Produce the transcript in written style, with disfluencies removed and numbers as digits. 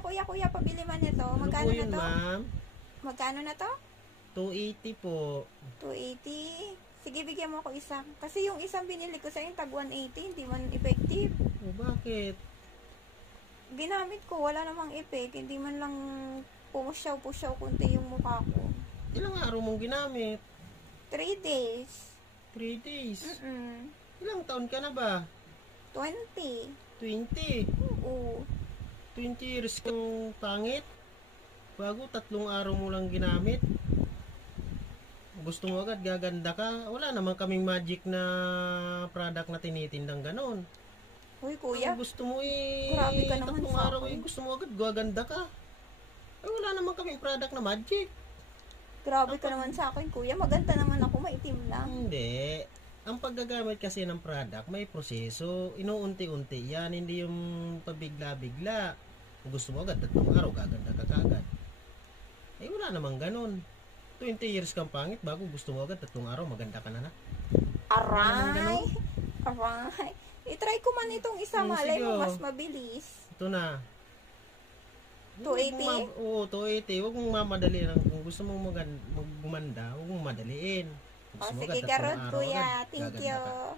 kuya, pabili man ito. Ano Magkano po na yun, to? ma'am? Magkano na to? 280 po. 280. Sige, bigyan mo ako isa. Kasi yung isang binili ko sa tag 180, hindi man effective. O, bakit? Ginamit ko, wala namang effect. Hindi man lang pumusyaw kunti yung mukha ko. Ilang araw mong ginamit? 3 days. 3 days. Mm-mm. Ilang taon ka na ba? 20. 20. Oo. 20 years kang pangit. Bago 3 araw mo lang ginamit. Gusto mo agad gaganda ka. Wala naman kaming magic na product na tinitindang ganon. Uy, kuya. Ang gusto mo Grabe ka naman 3 sa araw akin. gusto mo agad gaganda ka. Ay, wala naman kaming product na magic. Grabe ka naman sa akin, kuya. Maganda naman ako, maitim lang. Hindi. Ang paggagamit kasi ng product, may proseso. Inuunti-unti yan. Hindi yung pabigla-bigla. Kung gusto mo agad, 3 araw, gaganda ka kagad. Eh, wala namang ganon. 20 years kang pangit, bago gusto mo agad, 3 araw, maganda ka na na. Aray! Aray! I-try ko man itong isa, malay sige, mo, oh. mas mabilis. Ito na. 280? Oo, 280. Huwag mong mamadali lang. Kung gusto mong magumanda, huwag mong madaliin. Kung O, gusto mo sige, agad, 3 karot, araw kuya. agad, Thank gaganda you. ka.